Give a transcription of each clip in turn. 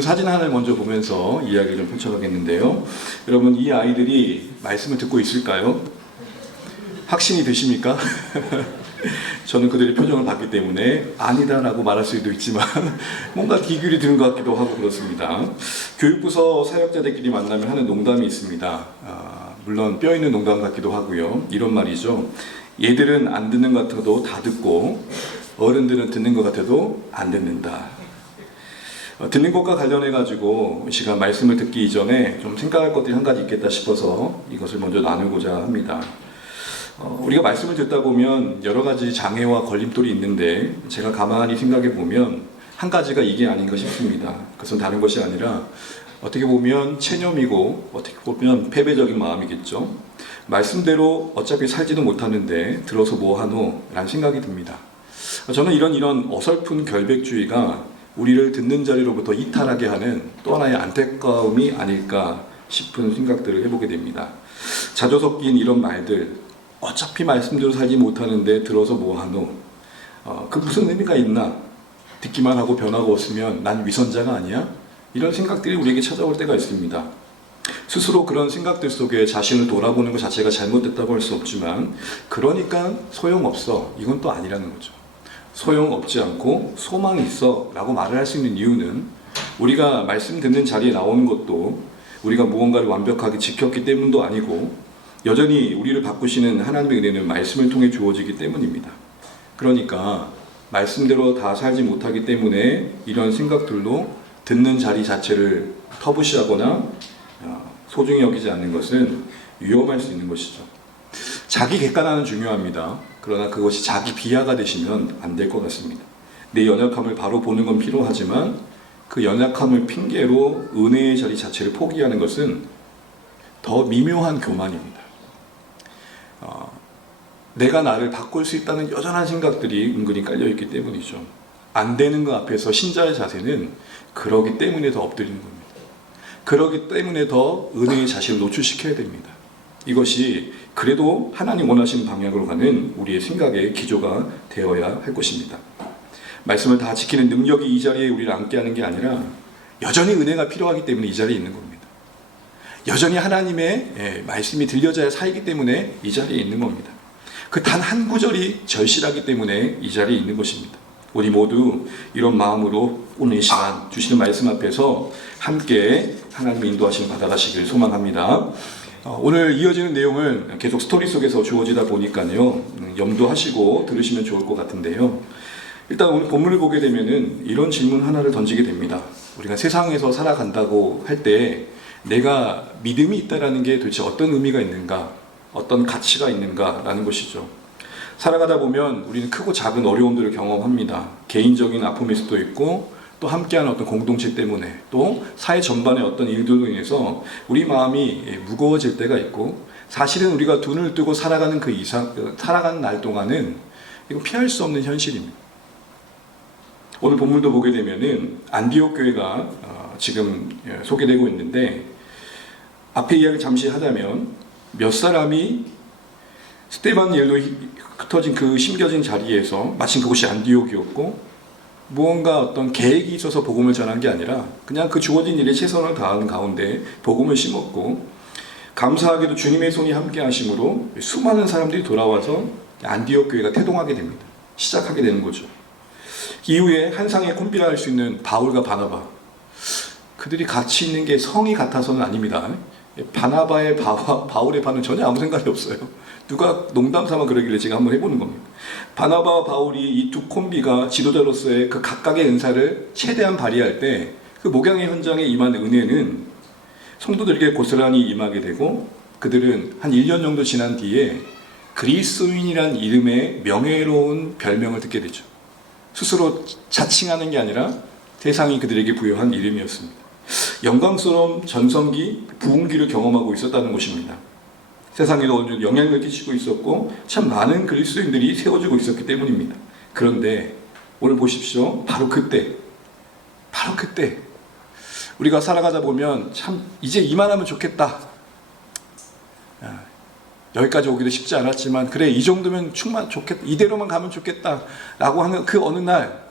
사진 하나를 먼저 보면서 이야기를 좀 펼쳐가겠는데요. 여러분, 이 아이들이 말씀을 듣고 있을까요? 확신이 되십니까? 저는 그들의 표정을 봤기 때문에 아니다라고 말할 수도 있지만 뭔가 기결이 드는 것 같기도 하고 그렇습니다. 교육부서 사역자들끼리 만나면 하는 농담이 있습니다. 물론 뼈 있는 농담 같기도 하고요. 이런 말이죠. 얘들은 안 듣는 것 같아도 다 듣고 어른들은 듣는 것 같아도 안 듣는다. 듣는 것과 관련해 가지고 시간 말씀을 듣기 이전에 좀 생각할 것들이 한 가지 있겠다 싶어서 이것을 먼저 나누고자 합니다. 우리가 말씀을 듣다 보면 여러 가지 장애와 걸림돌이 있는데 제가 가만히 생각해 보면 한 가지가 이게 아닌가 싶습니다. 그것은 다른 것이 아니라 어떻게 보면 체념이고 어떻게 보면 패배적인 마음이겠죠. 말씀대로 어차피 살지도 못하는데 들어서 뭐하노? 라는 생각이 듭니다. 저는 이런 어설픈 결백주의가 우리를 듣는 자리로부터 이탈하게 하는 또 하나의 안타까움이 아닐까 싶은 생각들을 해보게 됩니다. 자주 섞인 이런 말들, 어차피 말씀대로 살지 못하는데 들어서 뭐하노? 그 무슨 의미가 있나? 듣기만 하고 변화가 없으면 난 위선자가 아니야? 이런 생각들이 우리에게 찾아올 때가 있습니다. 스스로 그런 생각들 속에 자신을 돌아보는 것 자체가 잘못됐다고 할 수 없지만 그러니까 소용없어. 이건 또 아니라는 거죠. 소용없지 않고 소망이 있어 라고 말을 할 수 있는 이유는 우리가 말씀 듣는 자리에 나오는 것도 우리가 무언가를 완벽하게 지켰기 때문도 아니고 여전히 우리를 바꾸시는 하나님의 은혜는 말씀을 통해 주어지기 때문입니다. 그러니까 말씀대로 다 살지 못하기 때문에 이런 생각들로 듣는 자리 자체를 터부시하거나 소중히 여기지 않는 것은 위험할 수 있는 것이죠. 자기 객관화는 중요합니다. 그러나 그것이 자기 비하가 되시면 안 될 것 같습니다. 내 연약함을 바로 보는 건 필요하지만 그 연약함을 핑계로 은혜의 자리 자체를 포기하는 것은 더 미묘한 교만입니다. 내가 나를 바꿀 수 있다는 여전한 생각들이 은근히 깔려있기 때문이죠. 안 되는 것 앞에서 신자의 자세는 그러기 때문에 더 엎드리는 겁니다. 그러기 때문에 더 은혜의 자신을 노출시켜야 됩니다. 이것이 그래도 하나님 원하시는 방향으로 가는 우리의 생각의 기조가 되어야 할 것입니다. 말씀을 다 지키는 능력이 이 자리에 우리를 앉게 하는 게 아니라 여전히 은혜가 필요하기 때문에 이 자리에 있는 겁니다. 여전히 하나님의 말씀이 들려져야 살기 때문에 이 자리에 있는 겁니다. 그 단 한 구절이 절실하기 때문에 이 자리에 있는 것입니다. 우리 모두 이런 마음으로 오늘 이 시간 주시는 말씀 앞에서 함께 하나님의 인도하심을 받아가시길 소망합니다. 오늘 이어지는 내용은 계속 스토리 속에서 주어지다 보니까요, 염두하시고 들으시면 좋을 것 같은데요. 일단 오늘 본문을 보게 되면은 이런 질문 하나를 던지게 됩니다. 우리가 세상에서 살아간다고 할 때 내가 믿음이 있다라는 게 도대체 어떤 의미가 있는가, 어떤 가치가 있는가라는 것이죠. 살아가다 보면 우리는 크고 작은 어려움들을 경험합니다. 개인적인 아픔일 수도 있고 또 함께하는 어떤 공동체 때문에 또 사회 전반의 어떤 일들로 인해서 우리 마음이 무거워질 때가 있고 사실은 우리가 눈을 뜨고 살아가는 살아가는 날 동안은 이거 피할 수 없는 현실입니다. 오늘 본문도 보게 되면은 안디옥 교회가 지금 소개되고 있는데 앞에 이야기를 잠시 하자면 몇 사람이 스데반 일로 흩어진 그 심겨진 자리에서 마침 그곳이 안디옥이었고 무언가 어떤 계획이 있어서 복음을 전한 게 아니라 그냥 그 주어진 일에 최선을 다하는 가운데 복음을 심었고 감사하게도 주님의 손이 함께 하심으로 수많은 사람들이 돌아와서 안디옥 교회가 태동하게 됩니다. 시작하게 되는 거죠. 이후에 한 상에 콤비라 할 수 있는 바울과 바나바, 그들이 같이 있는 게 성이 같아서는 아닙니다. 바나바의 바와 바울의 바는 전혀 아무 상관이 없어요. 누가 농담 삼아 그러길래 제가 한번 해보는 겁니다. 바나바와 바울이 이 두 콤비가 지도자로서의 그 각각의 은사를 최대한 발휘할 때 그 목양의 현장에 임한 은혜는 성도들에게 고스란히 임하게 되고 그들은 한 1년 정도 지난 뒤에 그리스도인이란 이름의 명예로운 별명을 듣게 되죠. 스스로 자칭하는 게 아니라 세상이 그들에게 부여한 이름이었습니다. 영광스러운 전성기, 부흥기를 경험하고 있었다는 것입니다. 세상에도 어느 정도 영향을 끼치고 있었고 참 많은 그리스도인들이 세워지고 있었기 때문입니다. 그런데 오늘 보십시오. 바로 그때 우리가 살아가다 보면 참 이제 이만하면 좋겠다. 여기까지 오기도 쉽지 않았지만 그래 이 정도면 충만 좋겠다. 이대로만 가면 좋겠다 라고 하는 그 어느 날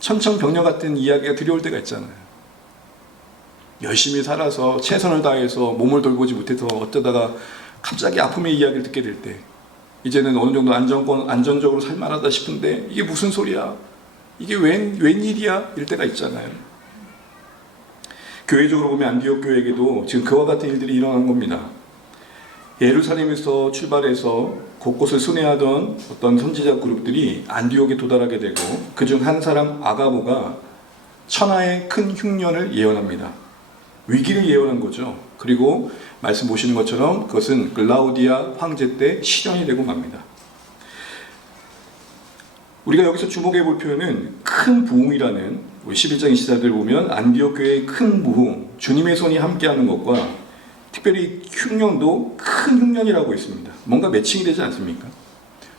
천천병력 같은 이야기가 들려올 때가 있잖아요. 열심히 살아서 최선을 다해서 몸을 돌보지 못해서 어쩌다가 갑자기 아픔의 이야기를 듣게 될 때 이제는 어느 정도 안정적으로 살만하다 싶은데 이게 무슨 소리야? 이게 웬일이야? 이럴 때가 있잖아요. 교회적으로 보면 안디옥 교회에게도 지금 그와 같은 일들이 일어난 겁니다. 예루살렘에서 출발해서 곳곳을 순회하던 어떤 선지자 그룹들이 안디옥에 도달하게 되고 그중 한 사람 아가보가 천하의 큰 흉년을 예언합니다. 위기를 예언한 거죠. 그리고 말씀 보시는 것처럼 그것은 글라우디아 황제 때 실현이 되고 맙니다. 우리가 여기서 주목해 볼 표현은 큰 부흥이라는, 우리 11장 24절 보면 안디옥 교회의 큰 부흥, 주님의 손이 함께하는 것과 특별히 흉년도 큰 흉년이라고 있습니다. 뭔가 매칭이 되지 않습니까?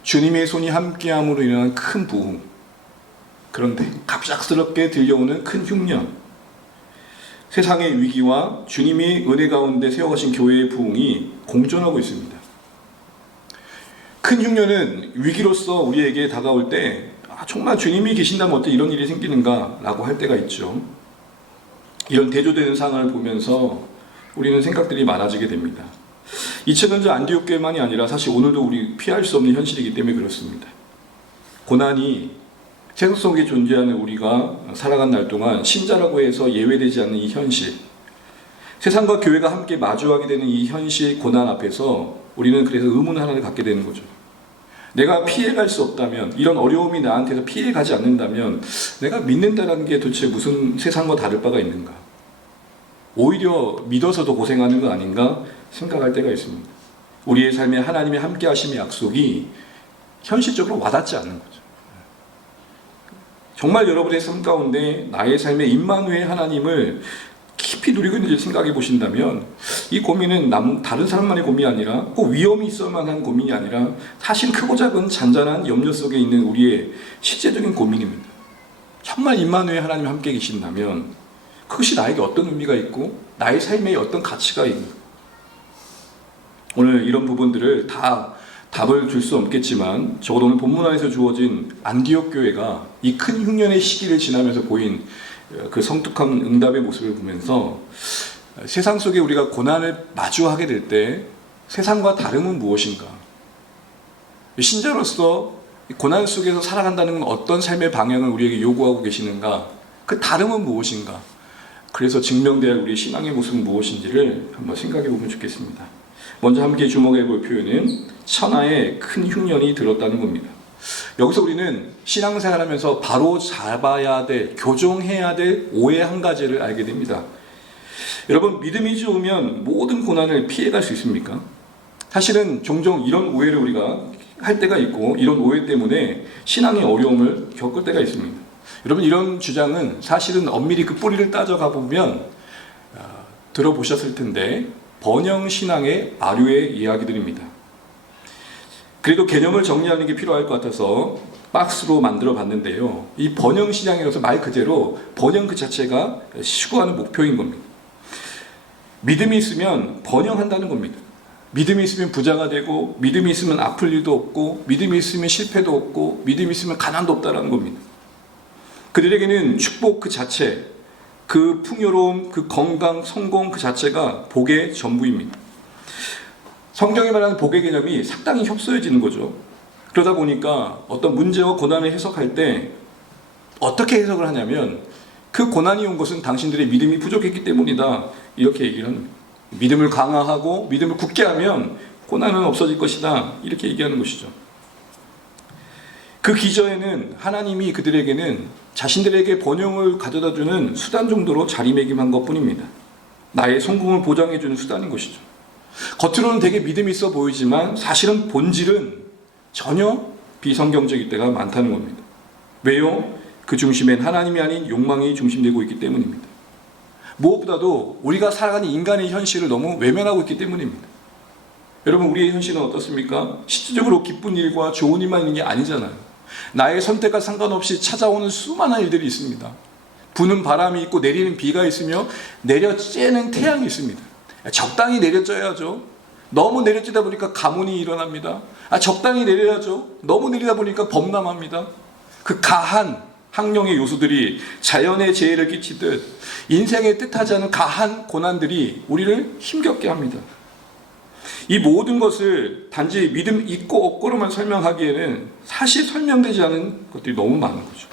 주님의 손이 함께함으로 인한 큰 부흥, 그런데 갑작스럽게 들려오는 큰 흉년, 세상의 위기와 주님이 은혜 가운데 세워가신 교회의 부흥이 공존하고 있습니다. 큰 흉년은 위기로서 우리에게 다가올 때 정말 주님이 계신다면 어떻게 이런 일이 생기는가 라고 할 때가 있죠. 이런 대조되는 상황을 보면서 우리는 생각들이 많아지게 됩니다. 2000년 전 안디옥 교회만이 아니라 사실 오늘도 우리 피할 수 없는 현실이기 때문에 그렇습니다. 고난이 세상 속에 존재하는 우리가 살아간 날 동안 신자라고 해서 예외되지 않는 이 현실, 세상과 교회가 함께 마주하게 되는 이 현실 고난 앞에서 우리는 그래서 의문 하나를 갖게 되는 거죠. 내가 피해갈 수 없다면, 이런 어려움이 나한테서 피해가지 않는다면 내가 믿는다는 게 도대체 무슨 세상과 다를 바가 있는가? 오히려 믿어서 더 고생하는 거 아닌가 생각할 때가 있습니다. 우리의 삶에 하나님의 함께 하심의 약속이 현실적으로 와닿지 않는 거죠. 정말 여러분의 삶 가운데 나의 삶의 임마누엘 하나님을 깊이 누리고 있는지 생각해 보신다면 이 고민은 다른 사람만의 고민이 아니라 꼭 위험이 있어야만 한 고민이 아니라 사실 크고 작은 잔잔한 염려 속에 있는 우리의 실제적인 고민입니다. 정말 임마누엘 하나님 함께 계신다면 그것이 나에게 어떤 의미가 있고 나의 삶에 어떤 가치가 있는가. 오늘 이런 부분들을 다 답을 줄 수 없겠지만 적어도 오늘 본문 안에서 주어진 안디옥 교회가 이 큰 흉년의 시기를 지나면서 보인 그 성숙한 응답의 모습을 보면서 세상 속에 우리가 고난을 마주하게 될 때 세상과 다름은 무엇인가? 신자로서 고난 속에서 살아간다는 건 어떤 삶의 방향을 우리에게 요구하고 계시는가? 그 다름은 무엇인가? 그래서 증명될 우리 신앙의 모습은 무엇인지를 한번 생각해 보면 좋겠습니다. 먼저 함께 주목해 볼 표현은 천하의 큰 흉년이 들었다는 겁니다. 여기서 우리는 신앙생활하면서 바로 잡아야 될, 교정해야 될 오해 한 가지를 알게 됩니다. 여러분, 믿음이 좋으면 모든 고난을 피해갈 수 있습니까? 사실은 종종 이런 오해를 우리가 할 때가 있고 이런 오해 때문에 신앙의 어려움을 겪을 때가 있습니다. 여러분, 이런 주장은 사실은 엄밀히 그 뿌리를 따져가 보면 들어보셨을 텐데 번영신앙의 아류의 이야기들입니다. 그래도 개념을 정리하는 게 필요할 것 같아서 박스로 만들어 봤는데요. 이 번영신앙이라서 말 그대로 번영 그 자체가 추구하는 목표인 겁니다. 믿음이 있으면 번영한다는 겁니다. 믿음이 있으면 부자가 되고, 믿음이 있으면 아플 일도 없고, 믿음이 있으면 실패도 없고, 믿음이 있으면 가난도 없다는 겁니다. 그들에게는 축복 그 자체, 그 풍요로움, 그 건강, 성공 그 자체가 복의 전부입니다. 성경이 말하는 복의 개념이 상당히 협소해지는 거죠. 그러다 보니까 어떤 문제와 고난을 해석할 때 어떻게 해석을 하냐면 그 고난이 온 것은 당신들의 믿음이 부족했기 때문이다, 이렇게 얘기를 합니다. 믿음을 강화하고 믿음을 굳게 하면 고난은 없어질 것이다, 이렇게 얘기하는 것이죠. 그 기저에는 하나님이 그들에게는 자신들에게 번영을 가져다주는 수단 정도로 자리매김한 것뿐입니다. 나의 성공을 보장해주는 수단인 것이죠. 겉으로는 되게 믿음이 있어 보이지만 사실은 본질은 전혀 비성경적일 때가 많다는 겁니다. 왜요? 그 중심엔 하나님이 아닌 욕망이 중심되고 있기 때문입니다. 무엇보다도 우리가 살아가는 인간의 현실을 너무 외면하고 있기 때문입니다. 여러분, 우리의 현실은 어떻습니까? 실질적으로 기쁜 일과 좋은 일만 있는 게 아니잖아요. 나의 선택과 상관없이 찾아오는 수많은 일들이 있습니다. 부는 바람이 있고 내리는 비가 있으며 내려쬐는 태양이 있습니다. 적당히 내려쬐야죠. 너무 내려쬐다 보니까 가뭄이 일어납니다. 적당히 내려야죠. 너무 내리다 보니까 범람합니다. 그 가한, 학령의 요소들이 자연의 재해를 끼치듯 인생에 뜻하지 않은 가한 고난들이 우리를 힘겹게 합니다. 이 모든 것을 단지 믿음 있고 없고로만 설명하기에는 사실 설명되지 않은 것들이 너무 많은 거죠.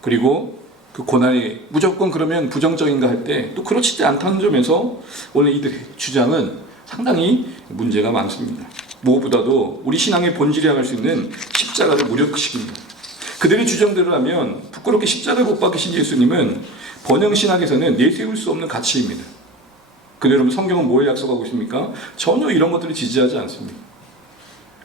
그리고 그 고난이 무조건 그러면 부정적인가 할 때 또 그렇지 않다는 점에서 오늘 이들의 주장은 상당히 문제가 많습니다. 무엇보다도 우리 신앙의 본질이라고 할 수 있는 십자가를 무력시킵니다. 그들의 주장대로라면 부끄럽게 십자가를 못 박히신 예수님은 번영신학에서는 내세울 수 없는 가치입니다. 근데 여러분, 성경은 뭘 약속하고 있습니까? 전혀 이런 것들을 지지하지 않습니다.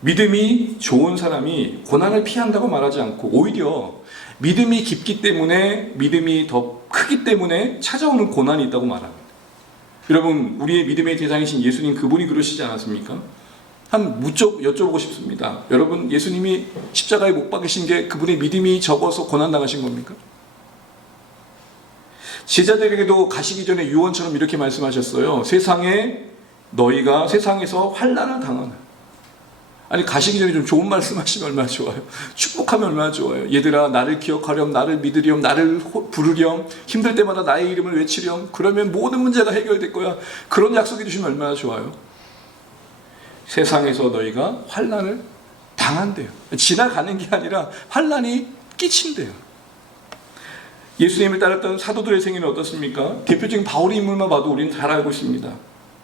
믿음이 좋은 사람이 고난을 피한다고 말하지 않고 오히려 믿음이 깊기 때문에, 믿음이 더 크기 때문에 찾아오는 고난이 있다고 말합니다. 여러분, 우리의 믿음의 대상이신 예수님, 그분이 그러시지 않았습니까? 한 무척 여쭤보고 싶습니다. 여러분, 예수님이 십자가에 못 박히신 게 그분의 믿음이 적어서 고난당하신 겁니까? 제자들에게도 가시기 전에 유언처럼 이렇게 말씀하셨어요. 너희가 세상에서 환난을 당하나. 아니, 가시기 전에 좀 좋은 말씀하시면 얼마나 좋아요. 축복하면 얼마나 좋아요. 얘들아, 나를 기억하렴, 나를 믿으렴, 나를 부르렴, 힘들 때마다 나의 이름을 외치렴. 그러면 모든 문제가 해결될 거야. 그런 약속해 주시면 얼마나 좋아요. 세상에서 너희가 환난을 당한대요. 지나가는 게 아니라 환난이 끼친대요. 예수님을 따랐던 사도들의 생애는 어떻습니까? 대표적인 바울의 인물만 봐도 우리는 잘 알고 있습니다.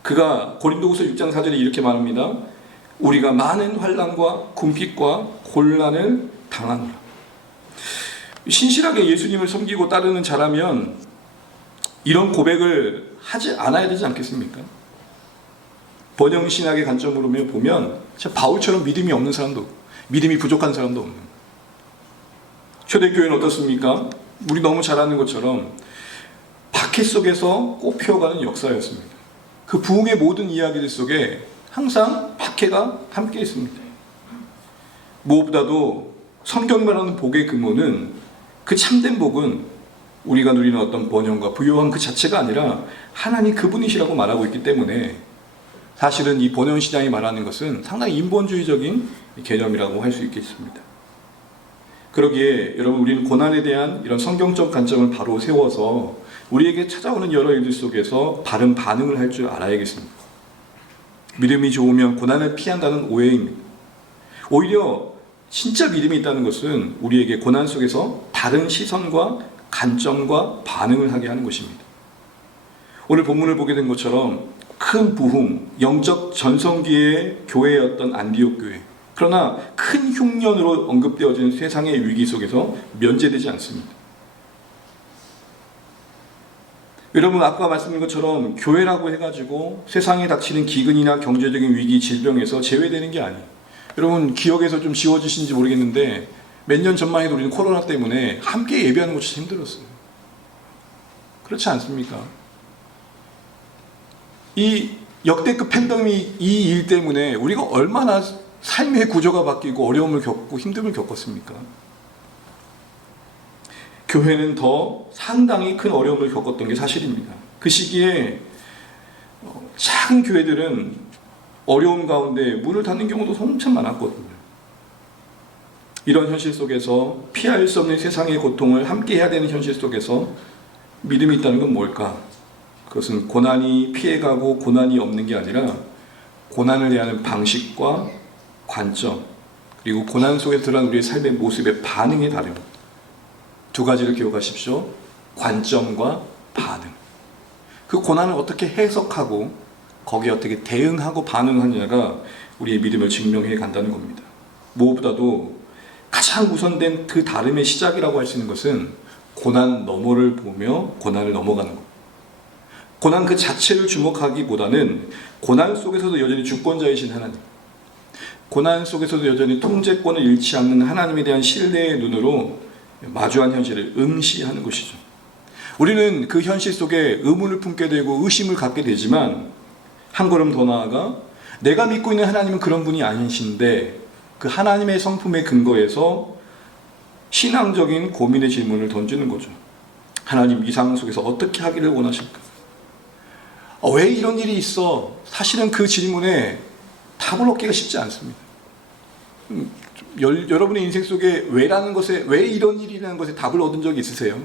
그가 고린도후서 6장 4절에 이렇게 말합니다. 우리가 많은 환난과 궁핍과 곤란을 당하노라. 신실하게 예수님을 섬기고 따르는 자라면 이런 고백을 하지 않아야 되지 않겠습니까? 번영신학의 관점으로 보면 바울처럼 믿음이 없는 사람도 없고 믿음이 부족한 사람도 없는. 초대교회는 어떻습니까? 우리 너무 잘 아는 것처럼 박해 속에서 꽃피어가는 역사였습니다. 그 부흥의 모든 이야기들 속에 항상 박해가 함께 있습니다. 무엇보다도 성경이 말하는 복의 근본은, 그 참된 복은 우리가 누리는 어떤 번영과 부요함 그 자체가 아니라 하나님 그분이시라고 말하고 있기 때문에 사실은 이 번영신앙이 말하는 것은 상당히 인본주의적인 개념이라고 할 수 있겠습니다. 그러기에 여러분, 우리는 고난에 대한 이런 성경적 관점을 바로 세워서 우리에게 찾아오는 여러 일들 속에서 바른 반응을 할 줄 알아야겠습니다. 믿음이 좋으면 고난을 피한다는 오해입니다. 오히려 진짜 믿음이 있다는 것은 우리에게 고난 속에서 다른 시선과 관점과 반응을 하게 하는 것입니다. 오늘 본문을 보게 된 것처럼 큰 부흥, 영적 전성기의 교회였던 안디옥 교회. 그러나 큰 흉년으로 언급되어진 세상의 위기 속에서 면제되지 않습니다. 여러분, 아까 말씀드린 것처럼 교회라고 해가지고 세상에 닥치는 기근이나 경제적인 위기, 질병에서 제외되는 게 아니에요. 여러분, 기억에서 좀 지워지신지 모르겠는데 몇 년 전만 해도 우리는 코로나 때문에 함께 예배하는 것이 힘들었어요. 그렇지 않습니까? 이 역대급 팬데믹 이 일 때문에 우리가 얼마나 삶의 구조가 바뀌고 어려움을 겪고 힘듦을 겪었습니까? 교회는 더 상당히 큰 어려움을 겪었던 게 사실입니다. 그 시기에 작은 교회들은 어려움 가운데 문을 닫는 경우도 엄청 많았거든요. 이런 현실 속에서 피할 수 없는 세상의 고통을 함께 해야 되는 현실 속에서 믿음이 있다는 건 뭘까? 그것은 고난이 피해가고 고난이 없는 게 아니라 고난을 대하는 방식과 관점, 그리고 고난 속에 들어간 우리의 삶의 모습의 반응이 다릅니다. 두 가지를 기억하십시오. 관점과 반응. 그 고난을 어떻게 해석하고 거기에 어떻게 대응하고 반응하느냐가 우리의 믿음을 증명해 간다는 겁니다. 무엇보다도 가장 우선된 그 다름의 시작이라고 할 수 있는 것은 고난 너머를 보며 고난을 넘어가는 겁니다. 고난 그 자체를 주목하기보다는 고난 속에서도 여전히 주권자이신 하나님, 고난 속에서도 여전히 통제권을 잃지 않는 하나님에 대한 신뢰의 눈으로 마주한 현실을 응시하는 것이죠. 우리는 그 현실 속에 의문을 품게 되고 의심을 갖게 되지만 한 걸음 더 나아가 내가 믿고 있는 하나님은 그런 분이 아니신데 그 하나님의 성품의 근거에서 신앙적인 고민의 질문을 던지는 거죠. 하나님, 이 상황 속에서 어떻게 하기를 원하실까? 왜 이런 일이 있어? 사실은 그 질문에 답을 얻기가 쉽지 않습니다. 여러분의 인생 속에 왜라는 것에, 왜 이런 일이라는 것에 답을 얻은 적이 있으세요?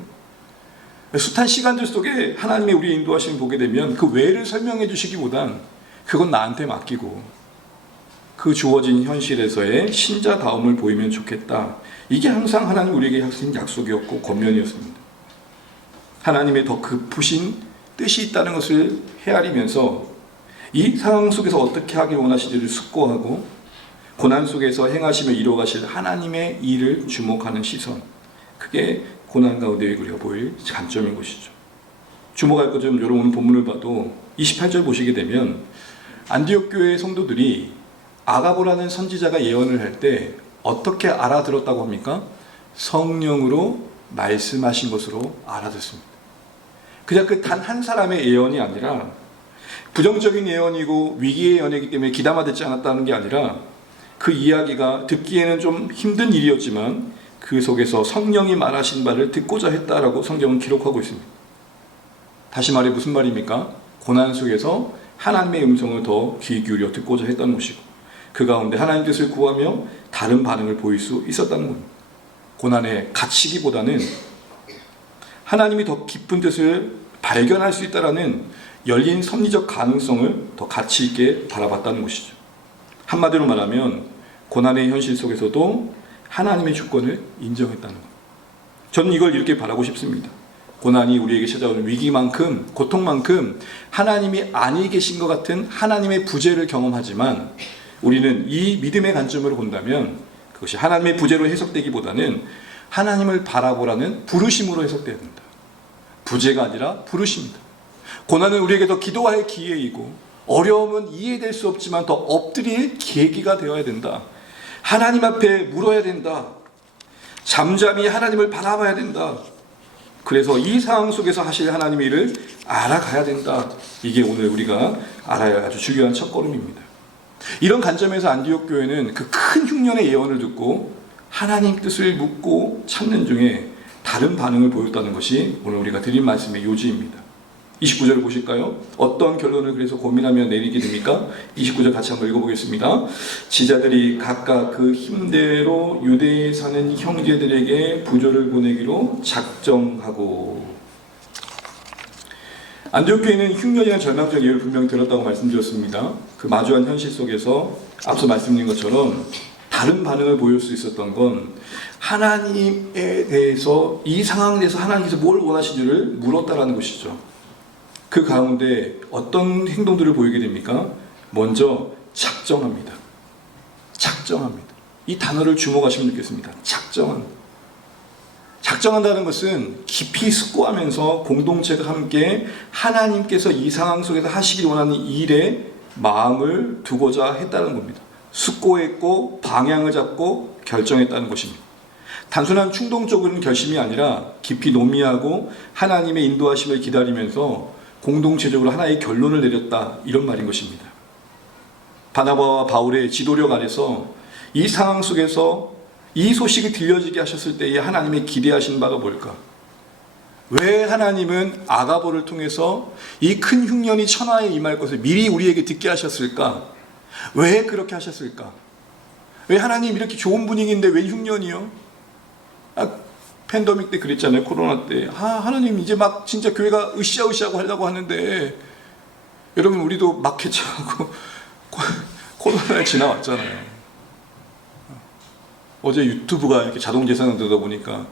숱한 시간들 속에 하나님의 우리의 인도하심을 보게 되면 그 왜를 설명해 주시기보단 그건 나한테 맡기고 그 주어진 현실에서의 신자다움을 보이면 좋겠다. 이게 항상 하나님 우리에게 하신 약속이었고 권면이었습니다. 하나님의 더 깊으신 뜻이 있다는 것을 헤아리면서 이 상황 속에서 어떻게 하길 원하시는지를 숙고하고 고난 속에서 행하시며 이루어가실 하나님의 일을 주목하는 시선, 그게 고난 가운데 우리가 보일 관점인 것이죠. 주목할 것 좀 여러분 오늘 본문을 봐도 28절 보시게 되면 안디옥 교회의 성도들이 아가보라는 선지자가 예언을 할 때 어떻게 알아들었다고 합니까? 성령으로 말씀하신 것으로 알아듣습니다. 그냥 그 단 한 사람의 예언이 아니라 부정적인 예언이고 위기의 예언이기 때문에 귀담아 듣지 않았다는 게 아니라 그 이야기가 듣기에는 좀 힘든 일이었지만 그 속에서 성령이 말하신 바를 듣고자 했다라고 성경은 기록하고 있습니다. 다시 말해 무슨 말입니까? 고난 속에서 하나님의 음성을 더 귀 기울여 듣고자 했다는 것이고 그 가운데 하나님 뜻을 구하며 다른 반응을 보일 수 있었다는 겁니다. 고난에 갇히기보다는 하나님이 더 깊은 뜻을 발견할 수 있다라는 열린 섭리적 가능성을 더 가치 있게 바라봤다는 것이죠. 한마디로 말하면 고난의 현실 속에서도 하나님의 주권을 인정했다는 것. 저는 이걸 이렇게 바라고 싶습니다. 고난이 우리에게 찾아오는 위기만큼, 고통만큼 하나님이 아니 계신 것 같은 하나님의 부재를 경험하지만 우리는 이 믿음의 관점으로 본다면 그것이 하나님의 부재로 해석되기보다는 하나님을 바라보라는 부르심으로 해석돼야 된다. 부재가 아니라 부르심이다. 고난은 우리에게 더 기도할 기회이고 어려움은 이해될 수 없지만 더 엎드릴 계기가 되어야 된다. 하나님 앞에 물어야 된다. 잠잠히 하나님을 바라봐야 된다. 그래서 이 상황 속에서 하실 하나님의 일을 알아가야 된다. 이게 오늘 우리가 알아야 할 아주 중요한 첫걸음입니다. 이런 관점에서 안디옥 교회는 그 큰 흉년의 예언을 듣고 하나님 뜻을 묻고 찾는 중에 다른 반응을 보였다는 것이 오늘 우리가 드린 말씀의 요지입니다. 29절을 보실까요? 어떤 결론을 그래서 고민하며 내리게 됩니까? 29절 같이 한번 읽어보겠습니다. 지자들이 각각 그 힘대로 유대에 사는 형제들에게 부조를 보내기로 작정하고. 안디옥 교회는 흉년이라는 절망적 예를 분명히 들었다고 말씀드렸습니다. 그 마주한 현실 속에서 앞서 말씀드린 것처럼 다른 반응을 보일 수 있었던 건 하나님에 대해서 이 상황에 대해서 하나님께서 뭘 원하시는지를 물었다라는 것이죠. 그 가운데 어떤 행동들을 보이게 됩니까? 먼저 작정합니다. 작정합니다. 이 단어를 주목하시면 좋겠습니다. 작정한다는 것은 깊이 숙고하면서 공동체가 함께 하나님께서 이 상황 속에서 하시길 원하는 일에 마음을 두고자 했다는 겁니다. 숙고했고 방향을 잡고 결정했다는 것입니다. 단순한 충동적인 결심이 아니라 깊이 논의하고 하나님의 인도하심을 기다리면서 공동체적으로 하나의 결론을 내렸다, 이런 말인 것입니다. 바나바와 바울의 지도력 아래서 이 상황 속에서 이 소식이 들려지게 하셨을 때에 하나님의 기대하신 바가 뭘까? 왜 하나님은 아가보를 통해서 이 큰 흉년이 천하에 임할 것을 미리 우리에게 듣게 하셨을까? 왜 그렇게 하셨을까? 왜 하나님 이렇게 좋은 분위기인데 왜 흉년이요? 팬데믹 때 그랬잖아요. 코로나 때. 하나님 이제 막 진짜 교회가 으쌰으쌰하고 하려고 하는데, 여러분 우리도 막 개척하고 코로나에 지나왔잖아요. 어제 유튜브가 이렇게 자동 재생되다 보니까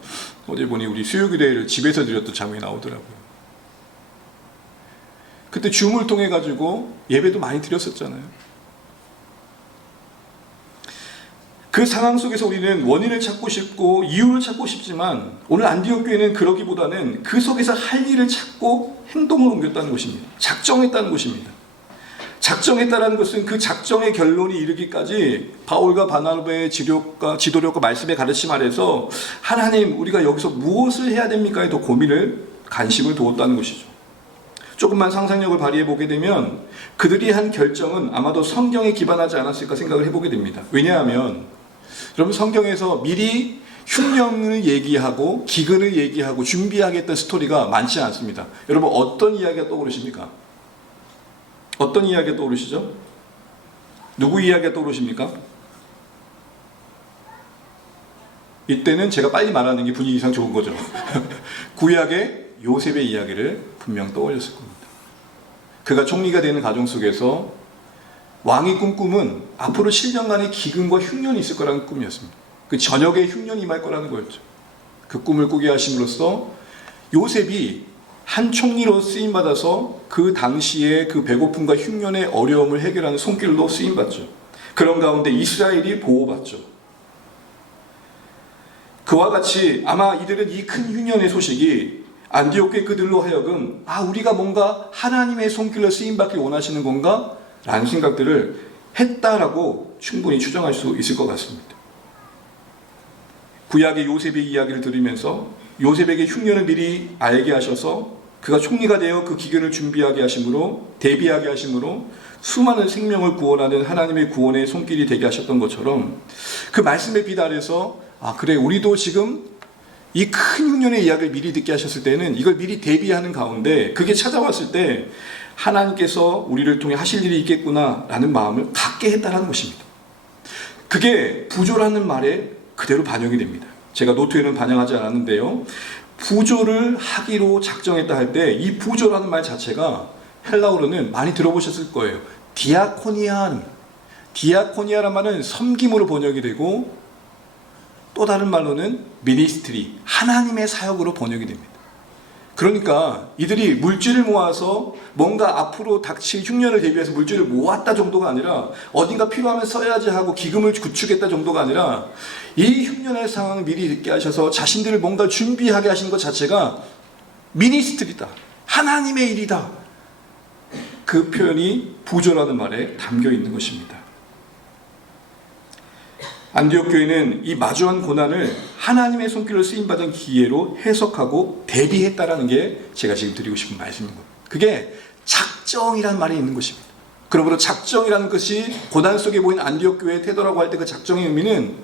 어제 보니 우리 수요기도회를 집에서 드렸던 장면이 나오더라고요. 그때 줌을 통해 가지고 예배도 많이 드렸었잖아요. 그 상황 속에서 우리는 원인을 찾고 싶고 이유를 찾고 싶지만 오늘 안디옥 교회는 그러기보다는 그 속에서 할 일을 찾고 행동을 옮겼다는 것입니다. 작정했다는 것입니다. 작정했다는 것은 그 작정의 결론이 이르기까지 바울과 바나바의 지도력과 말씀의 가르침 아래서 하나님 우리가 여기서 무엇을 해야 됩니까에 더 관심을 두었다는 것이죠. 조금만 상상력을 발휘해 보게 되면 그들이 한 결정은 아마도 성경에 기반하지 않았을까 생각을 해보게 됩니다. 왜냐하면 여러분 성경에서 미리 흉년을 얘기하고 기근을 얘기하고 준비하겠다는 스토리가 많지 않습니다. 여러분 어떤 이야기가 떠오르십니까? 어떤 이야기가 떠오르시죠? 누구 이야기가 떠오르십니까? 이때는 제가 빨리 말하는 게 분위기상 좋은 거죠. 구약의 요셉의 이야기를 분명 떠올렸을 겁니다. 그가 총리가 되는 가정 속에서 왕이 꾼 꿈은 앞으로 7년간의 기근과 흉년이 있을 거라는 꿈이었습니다. 그 저녁에 흉년이 임할 거라는 거였죠. 그 꿈을 꾸게 하심으로써 요셉이 한 총리로 쓰임받아서 그 당시에 그 배고픔과 흉년의 어려움을 해결하는 손길로 쓰임받죠. 그런 가운데 이스라엘이 보호받죠. 그와 같이 아마 이들은 이 큰 흉년의 소식이 안디옥의 그들로 하여금 우리가 뭔가 하나님의 손길로 쓰임받길 원하시는 건가? 라는 생각들을 했다라고 충분히 추정할 수 있을 것 같습니다. 구약의 요셉의 이야기를 들으면서 요셉에게 흉년을 미리 알게 하셔서 그가 총리가 되어 그 기근을 준비하게 하심으로 대비하게 하심으로 수많은 생명을 구원하는 하나님의 구원의 손길이 되게 하셨던 것처럼 그 말씀에 비달해서 그래 우리도 지금 이 큰 흉년의 이야기를 미리 듣게 하셨을 때는 이걸 미리 대비하는 가운데 그게 찾아왔을 때 하나님께서 우리를 통해 하실 일이 있겠구나 라는 마음을 갖게 했다는 것입니다. 그게 부조라는 말에 그대로 반영이 됩니다. 제가 노트에는 반영하지 않았는데요, 부조를 하기로 작정했다 할 때 이 부조라는 말 자체가 헬라어로는 많이 들어보셨을 거예요. 디아코니아라는 말은 섬김으로 번역이 되고 또 다른 말로는 미니스트리, 하나님의 사역으로 번역이 됩니다. 그러니까 이들이 물질을 모아서 뭔가 앞으로 닥칠 흉년을 대비해서 물질을 모았다 정도가 아니라 어딘가 필요하면 써야지 하고 기금을 구축했다 정도가 아니라 이 흉년의 상황을 미리 듣게 하셔서 자신들을 뭔가 준비하게 하신 것 자체가 미니스트리다, 하나님의 일이다. 그 표현이 부조라는 말에 담겨 있는 것입니다. 안디옥 교회는 이 마주한 고난을 하나님의 손길로 쓰임받은 기회로 해석하고 대비했다라는 게 제가 지금 드리고 싶은 말씀입니다. 그게 작정이라는 말이 있는 것입니다. 그러므로 작정이라는 것이 고난 속에 보인 안디옥 교회의 태도라고 할 때 그 작정의 의미는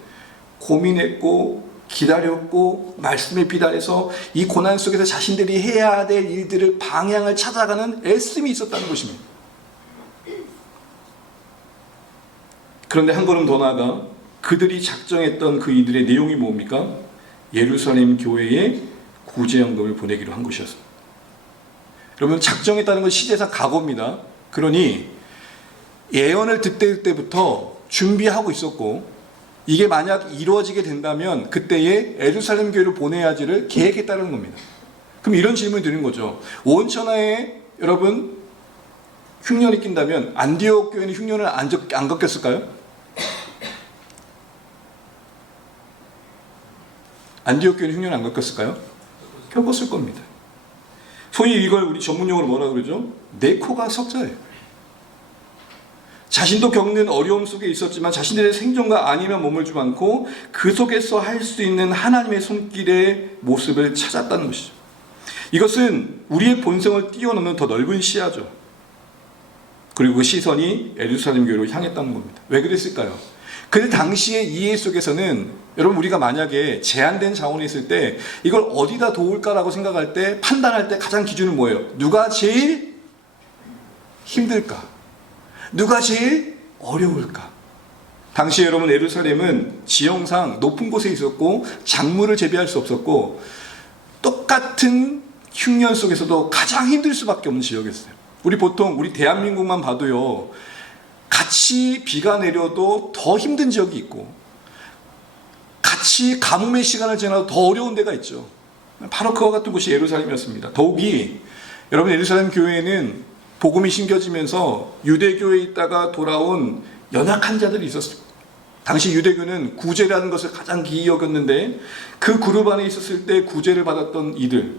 고민했고 기다렸고 말씀에 비달해서 이 고난 속에서 자신들이 해야 될 일들을 방향을 찾아가는 애씀이 있었다는 것입니다. 그런데 한 걸음 더 나아가 그들이 작정했던 그 이들의 내용이 뭡니까? 예루살렘 교회에 구제연금을 보내기로 한 것이었습니다. 여러분, 작정했다는 건 시제상 각오입니다. 그러니 예언을 듣을 때부터 준비하고 있었고 이게 만약 이루어지게 된다면 그때에 예루살렘 교회를 보내야지를 계획했다는 겁니다. 그럼 이런 질문을 드리는 거죠. 온 천하에 여러분 흉년이 낀다면 안디옥 교회는 흉년을 안 겪었을까요? 안디옥 교회는 흉년을 안 겪었을까요? 겪었을 겁니다. 소위 이걸 우리 전문용어로 뭐라 그러죠? 내 코가 석자예요. 자신도 겪는 어려움 속에 있었지만 자신들의 생존과 안위만 머물지 않고 그 속에서 할 수 있는 하나님의 손길의 모습을 찾았다는 것이죠. 이것은 우리의 본성을 뛰어넘는 더 넓은 시야죠. 그리고 그 시선이 예루살렘 교회로 향했다는 겁니다. 왜 그랬을까요? 그 당시의 이해 속에서는 여러분 우리가 만약에 제한된 자원이 있을 때 이걸 어디다 도울까라고 생각할 때 판단할 때 가장 기준은 뭐예요? 누가 제일 힘들까? 누가 제일 어려울까? 당시 여러분 예루살렘은 지형상 높은 곳에 있었고 작물을 재배할 수 없었고 똑같은 흉년 속에서도 가장 힘들 수밖에 없는 지역이었어요. 우리 대한민국만 봐도요, 같이 비가 내려도 더 힘든 지역이 있고 같이 가뭄의 시간을 지나도 더 어려운 데가 있죠. 바로 그와 같은 곳이 예루살렘이었습니다. 더욱이 여러분 예루살렘 교회에는 복음이 심겨지면서 유대교에 있다가 돌아온 연약한 자들이 있었어요. 당시 유대교는 구제라는 것을 가장 기이 여겼는데 그 그룹 안에 있었을 때 구제를 받았던 이들,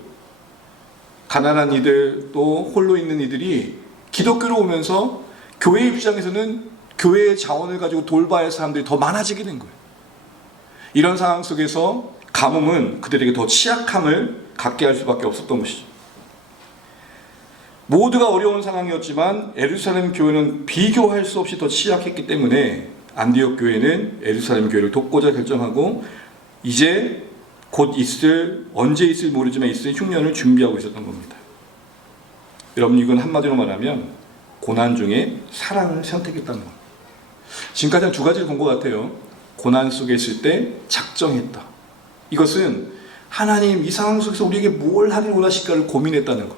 가난한 이들, 또 홀로 있는 이들이 기독교로 오면서 교회 입장에서는 교회의 자원을 가지고 돌봐야 할 사람들이 더 많아지게 된 거예요. 이런 상황 속에서 가뭄은 그들에게 더 취약함을 갖게 할 수밖에 없었던 것이죠. 모두가 어려운 상황이었지만 예루살렘 교회는 비교할 수 없이 더 취약했기 때문에 안디옥 교회는 예루살렘 교회를 돕고자 결정하고 이제 언제 있을 모르지만 있을 흉년을 준비하고 있었던 겁니다. 여러분, 이건 한마디로 말하면 고난 중에 사랑을 선택했다는 겁니다. 지금까지 한 두 가지를 본 것 같아요. 고난 속에 있을 때 작정했다. 이것은 하나님 이 상황 속에서 우리에게 뭘 하길 원하실까를 고민했다는 것,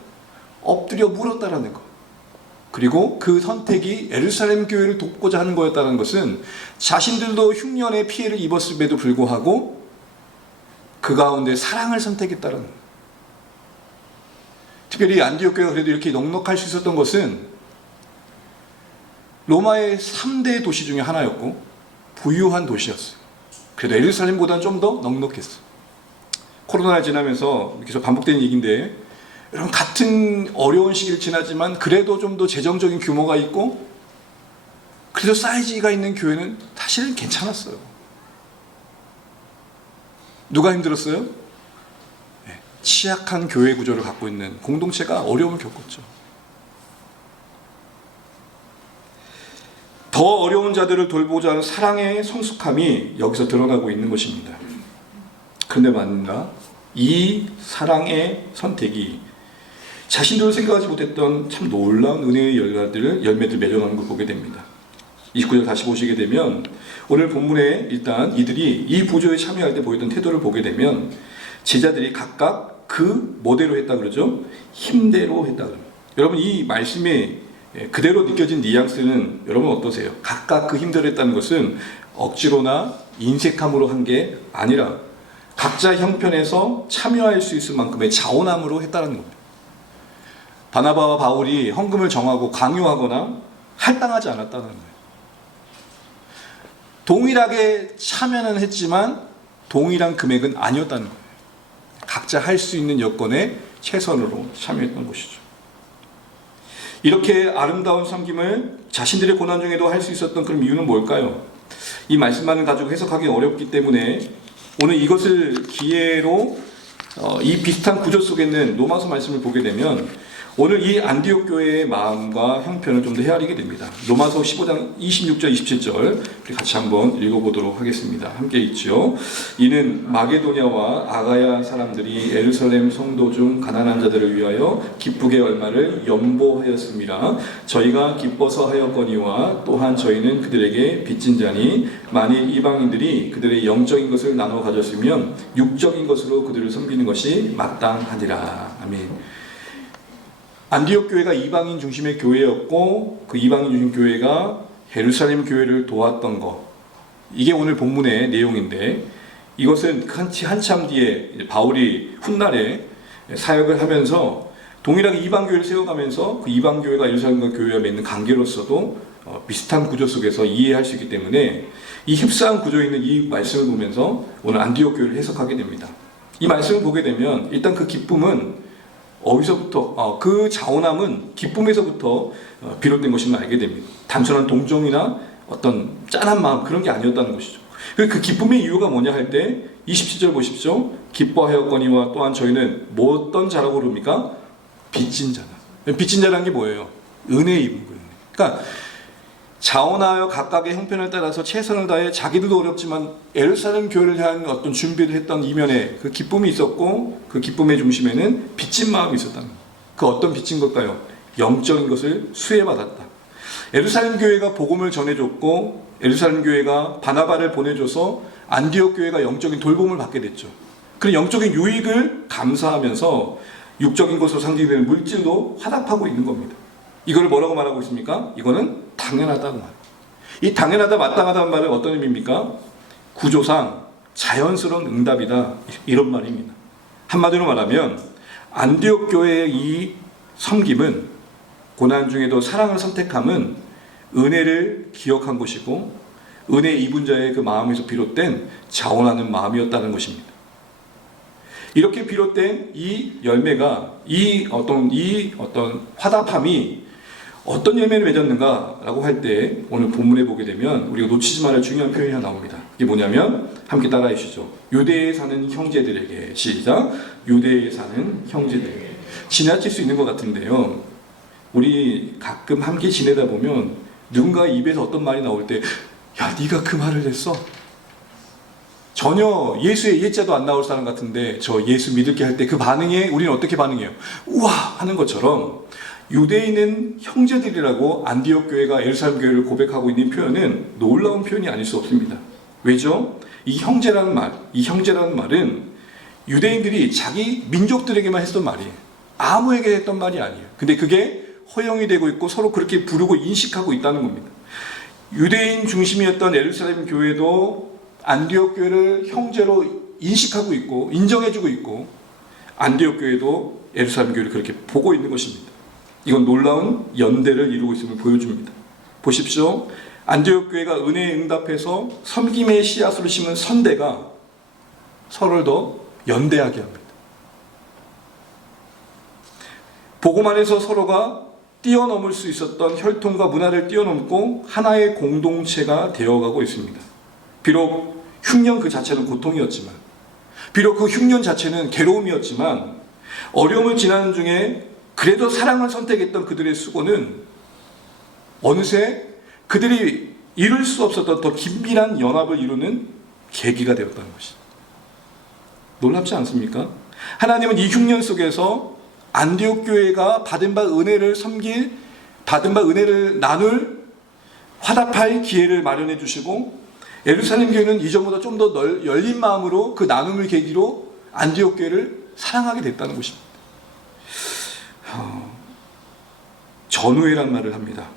엎드려 물었다라는 것, 그리고 그 선택이 예루살렘 교회를 돕고자 하는 거였다는 것은 자신들도 흉년의 피해를 입었음에도 불구하고 그 가운데 사랑을 선택했다는 것. 특별히 안디옥 교회가 그래도 이렇게 넉넉할 수 있었던 것은 로마의 3대 도시 중에 하나였고 부유한 도시였어요. 그래도 예루살렘보다는 좀 더 넉넉했어요. 코로나가 지나면서 계속 반복되는 얘기인데, 여러분 같은 어려운 시기를 지나지만 그래도 좀 더 재정적인 규모가 있고 그래도 사이즈가 있는 교회는 사실은 괜찮았어요. 누가 힘들었어요? 네, 취약한 교회 구조를 갖고 있는 공동체가 어려움을 겪었죠. 더 어려운 자들을 돌보자 하는 사랑의 성숙함이 여기서 드러나고 있는 것입니다. 그런데 말입니다, 이 사랑의 선택이 자신들도 생각하지 못했던 참 놀라운 은혜의 열매들을 맺어가는 걸 보게 됩니다. 29절 다시 보시게 되면 오늘 본문에 일단 이들이 이 부조에 참여할 때 보였던 태도를 보게 되면 제자들이 각각 그 뭐대로 했다 그러죠? 힘대로 했다 그럽니다. 여러분 이 말씀에 그대로 느껴진 뉘앙스는 여러분 어떠세요? 각각 그 힘대로 했다는 것은 억지로나 인색함으로 한 게 아니라 각자 형편에서 참여할 수 있을 만큼의 자원함으로 했다는 겁니다. 바나바와 바울이 헌금을 정하고 강요하거나 할당하지 않았다는 거예요. 동일하게 참여는 했지만 동일한 금액은 아니었다는 거예요. 각자 할 수 있는 여건에 최선으로 참여했던 것이죠. 이렇게 아름다운 섬김을 자신들의 고난 중에도 할 수 있었던 그런 이유는 뭘까요? 이 말씀만을 가지고 해석하기 어렵기 때문에 오늘 이것을 기회로 이 비슷한 구조 속에 있는 로마서 말씀을 보게 되면 오늘 이 안디옥 교회의 마음과 형편을 좀 더 헤아리게 됩니다. 로마서 15장 26절 27절 우리 같이 한번 읽어보도록 하겠습니다. 함께 읽죠. 이는 마게도냐와 아가야 사람들이 예루살렘 성도 중 가난한 자들을 위하여 기쁘게 얼마를 연보하였습니다. 저희가 기뻐서 하였거니와 또한 저희는 그들에게 빚진 자니 만일 이방인들이 그들의 영적인 것을 나눠 가졌으면 육적인 것으로 그들을 섬기는 것이 마땅하니라. 아멘. 안디옥 교회가 이방인 중심의 교회였고 그 이방인 중심 교회가 예루살렘 교회를 도왔던 것, 이게 오늘 본문의 내용인데, 이것은 한참 뒤에 바울이 훗날에 사역을 하면서 동일하게 이방 교회를 세워가면서 그 이방 교회가 예루살렘 교회와 맺는 관계로서도 비슷한 구조 속에서 이해할 수 있기 때문에 이 흡사한 구조에 있는 이 말씀을 보면서 오늘 안디옥 교회를 해석하게 됩니다. 이 말씀을 보게 되면 일단 그 기쁨은 어디서부터, 그 자원함은 기쁨에서부터 비롯된 것임을 알게 됩니다. 단순한 동정이나 어떤 짠한 마음, 그런 게 아니었다는 것이죠. 그 기쁨의 이유가 뭐냐 할 때 27절 보십시오. 기뻐하였거니와 또한 저희는 뭐 어떤 자라고 그럽니까? 빚진 자다. 빚진 자라는 게 뭐예요? 은혜의 입은 거예요. 그러니까 자원하여 각각의 형편을 따라서 최선을 다해 자기들도 어렵지만 예루살렘 교회를 향한 어떤 준비를 했던 이면에 그 기쁨이 있었고 그 기쁨의 중심에는 빚진 마음이 있었다는 거예요. 그 어떤 빚진 걸까요? 영적인 것을 수혜받았다. 예루살렘 교회가 복음을 전해줬고 예루살렘 교회가 바나바를 보내줘서 안디옥 교회가 영적인 돌봄을 받게 됐죠. 그런 영적인 유익을 감사하면서 육적인 것으로 상징되는 물질도 화답하고 있는 겁니다. 이걸 뭐라고 말하고 있습니까? 이거는 당연하다고 말해요. 이 당연하다, 마땅하다는 말은 어떤 의미입니까? 구조상 자연스러운 응답이다, 이런 말입니다. 한마디로 말하면 안디옥 교회의 이 섬김은, 고난 중에도 사랑을 선택함은 은혜를 기억한 것이고 은혜 입은 자의 그 마음에서 비롯된 자원하는 마음이었다는 것입니다. 이렇게 비롯된 이 열매가, 이 어떤 화답함이 어떤 열매를 맺었는가라고 할 때 오늘 본문에 보게 되면 우리가 놓치지 말아야 할 중요한 표현이 하나 나옵니다. 이게 뭐냐면 함께 따라해 주시죠. 유대에 사는 형제들에게, 시작. 유대에 사는 형제들에게. 지나칠 수 있는 것 같은데요, 우리 가끔 함께 지내다 보면 누군가 입에서 어떤 말이 나올 때, 야, 네가 그 말을 했어? 전혀 예수의 예자도 안 나올 사람 같은데 저 예수 믿을게 할 때 그 반응에 우리는 어떻게 반응해요? 우와 하는 것처럼 유대인은 형제들이라고 안디옥 교회가 예루살렘 교회를 고백하고 있는 표현은 놀라운 표현이 아닐 수 없습니다. 왜죠? 이 형제라는 말은 유대인들이 자기 민족들에게만 했던 말이에요. 아무에게 했던 말이 아니에요. 근데 그게 허용이 되고 있고 서로 그렇게 부르고 인식하고 있다는 겁니다. 유대인 중심이었던 예루살렘 교회도 안디옥 교회를 형제로 인식하고 있고 인정해주고 있고, 안디옥 교회도 예루살렘 교회를 그렇게 보고 있는 것입니다. 이건 놀라운 연대를 이루고 있음을 보여줍니다. 보십시오. 안디옥 교회가 은혜에 응답해서 섬김의 씨앗으로 심은 선대가 서로를 더 연대하게 합니다. 복음 안에서 서로가 뛰어넘을 수 있었던 혈통과 문화를 뛰어넘고 하나의 공동체가 되어가고 있습니다. 비록 흉년 그 자체는 고통이었지만, 비록 그 흉년 자체는 괴로움이었지만, 어려움을 지나는 중에 그래도 사랑을 선택했던 그들의 수고는 어느새 그들이 이룰 수 없었던 더 긴밀한 연합을 이루는 계기가 되었다는 것입니다. 놀랍지 않습니까? 하나님은 이 흉년 속에서 안디옥 교회가 받은 바 은혜를 받은 바 은혜를 나눌 화답할 기회를 마련해 주시고, 예루살렘 교회는 이전보다 좀 더 열린 마음으로 그 나눔을 계기로 안디옥 교회를 사랑하게 됐다는 것입니다. 전후회란 말을 합니다.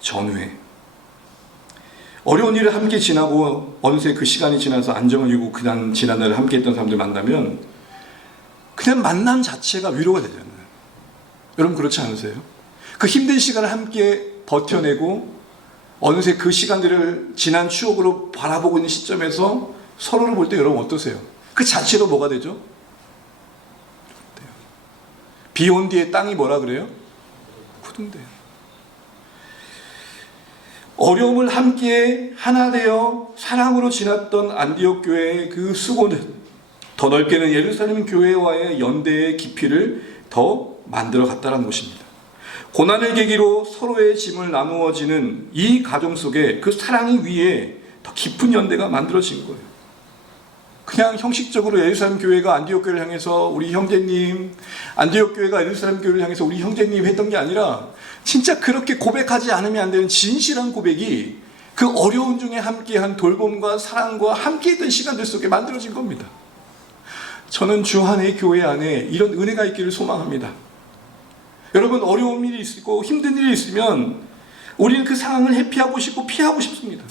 전후회. 어려운 일을 함께 지나고 어느새 그 시간이 지나서 안정을 이루고 그냥 지난 날을 함께 했던 사람들 만나면 그냥 만남 자체가 위로가 되잖아요. 여러분 그렇지 않으세요? 그 힘든 시간을 함께 버텨내고 어느새 그 시간들을 지난 추억으로 바라보고 있는 시점에서 서로를 볼 때 여러분 어떠세요? 그 자체로 뭐가 되죠? 비 온 뒤에 땅이 뭐라 그래요? 굳은대요. 어려움을 함께 하나 되어 사랑으로 지났던 안디옥 교회의 그 수고는 더 넓게는 예루살렘 교회와의 연대의 깊이를 더 만들어 갔다는 것입니다. 고난을 계기로 서로의 짐을 나누어지는 이 가정 속에 그 사랑이 위에 더 깊은 연대가 만들어진 거예요. 그냥 형식적으로 예루살렘 교회가 안디옥 교회를 향해서 우리 형제님, 안디옥 교회가 예루살렘 교회를 향해서 우리 형제님 했던 게 아니라 진짜 그렇게 고백하지 않으면 안 되는 진실한 고백이 그 어려운 중에 함께한 돌봄과 사랑과 함께했던 시간들 속에 만들어진 겁니다. 저는 주 안의 교회 안에 이런 은혜가 있기를 소망합니다. 여러분 어려운 일이 있고 힘든 일이 있으면 우리는 그 상황을 회피하고 싶고 피하고 싶습니다.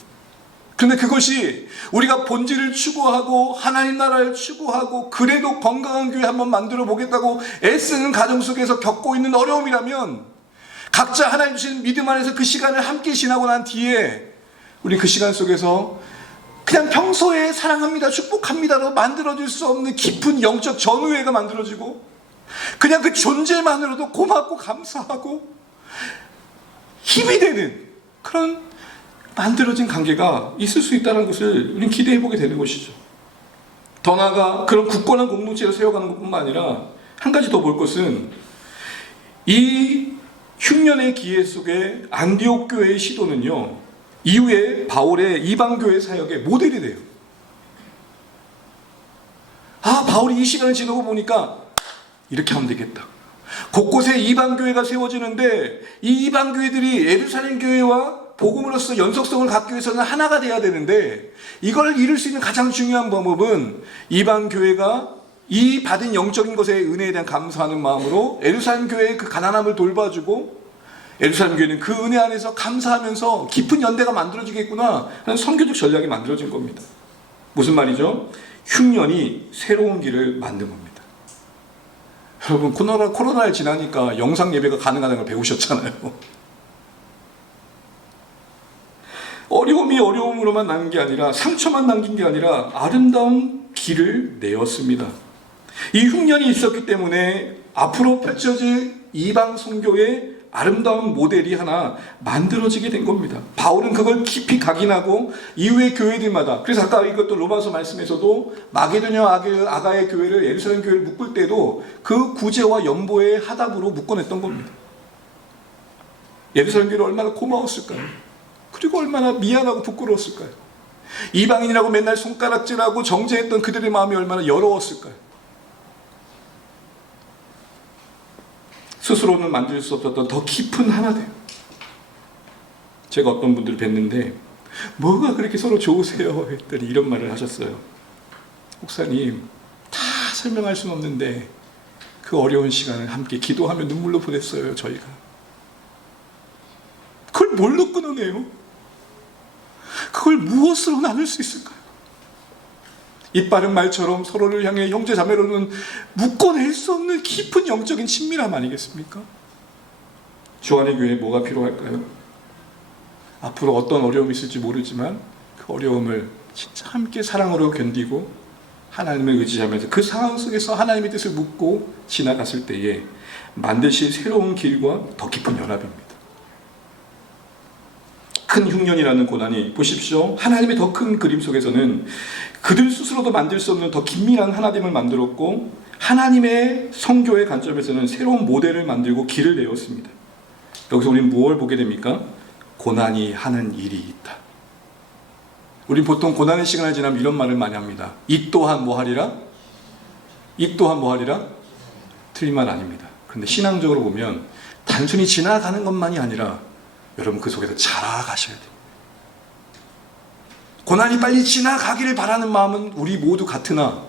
그런데 그것이 우리가 본질을 추구하고 하나님 나라를 추구하고 그래도 건강한 교회 한번 만들어 보겠다고 애쓰는 가정 속에서 겪고 있는 어려움이라면 각자 하나님 주신 믿음 안에서 그 시간을 함께 지나고 난 뒤에 우리 그 시간 속에서 그냥 평소에 사랑합니다, 축복합니다로 만들어질 수 없는 깊은 영적 전우회가 만들어지고 그냥 그 존재만으로도 고맙고 감사하고 힘이 되는 그런 만들어진 관계가 있을 수 있다는 것을 우리는 기대해보게 되는 것이죠. 더 나아가 그런 굳건한 공동체를 세워가는 것뿐만 아니라 한 가지 더 볼 것은 이 흉년의 기회 속에 안디옥 교회의 시도는요, 이후에 바울의 이방교회 사역의 모델이 돼요. 바울이 이 시간을 지나고 보니까 이렇게 하면 되겠다. 곳곳에 이방교회가 세워지는데 이 이방교회들이 예루살렘 교회와 복음으로서 연속성을 갖기 위해서는 하나가 돼야 되는데 이걸 이룰 수 있는 가장 중요한 방법은 이방교회가 이 받은 영적인 것의 은혜에 대한 감사하는 마음으로 예루살렘 교회의 그 가난함을 돌봐주고 예루살렘 교회는 그 은혜 안에서 감사하면서 깊은 연대가 만들어지겠구나 하는 선교적 전략이 만들어진 겁니다. 무슨 말이죠? 흉년이 새로운 길을 만든 겁니다. 여러분 코로나를 지나니까 영상 예배가 가능하다는 걸 배우셨잖아요. 어려움이 어려움으로만 남긴 게 아니라 상처만 남긴 게 아니라 아름다운 길을 내었습니다. 이 흉년이 있었기 때문에 앞으로 펼쳐질 이방 선교의 아름다운 모델이 하나 만들어지게 된 겁니다. 바울은 그걸 깊이 각인하고 이후의 교회들마다, 그래서 아까 이것도 로마서 말씀에서도 마게도냐 아가의 교회를 예루살렘 교회를 묶을 때도 그 구제와 연보의 하답으로 묶어냈던 겁니다. 예루살렘 교회는 얼마나 고마웠을까요? 그리고 얼마나 미안하고 부끄러웠을까요? 이방인이라고 맨날 손가락질하고 정죄했던 그들의 마음이 얼마나 여로웠을까요? 스스로는 만들 수 없었던 더 깊은 하나됨. 제가 어떤 분들을 뵀는데 뭐가 그렇게 서로 좋으세요? 했더니 이런 말을 하셨어요. 목사님, 다 설명할 수는 없는데 그 어려운 시간을 함께 기도하며 눈물로 보냈어요, 저희가. 그걸 뭘로 끊어내요? 그걸 무엇으로 나눌 수 있을까요? 입 바른 말처럼 서로를 향해 형제 자매로는 묶어낼 수 없는 깊은 영적인 친밀함 아니겠습니까? 주안의 교회에 뭐가 필요할까요? 앞으로 어떤 어려움이 있을지 모르지만 그 어려움을 진짜 함께 사랑으로 견디고 하나님을 의지하면서 그 상황 속에서 하나님의 뜻을 묻고 지나갔을 때에 만드실 새로운 길과 더 깊은 연합입니다. 큰 흉년이라는 고난이, 보십시오, 하나님의 더 큰 그림 속에서는 그들 스스로도 만들 수 없는 더 긴밀한 하나됨을 만들었고, 하나님의 성교의 관점에서는 새로운 모델을 만들고 길을 내었습니다. 여기서 우리는 무엇을 보게 됩니까? 고난이 하는 일이 있다. 우린 보통 고난의 시간을 지나면 이런 말을 많이 합니다. 이 또한 뭐 하리라? 이 또한 뭐 하리라? 틀린 말 아닙니다. 그런데 신앙적으로 보면 단순히 지나가는 것만이 아니라 여러분 그 속에서 자라가셔야 돼요. 고난이 빨리 지나가기를 바라는 마음은 우리 모두 같으나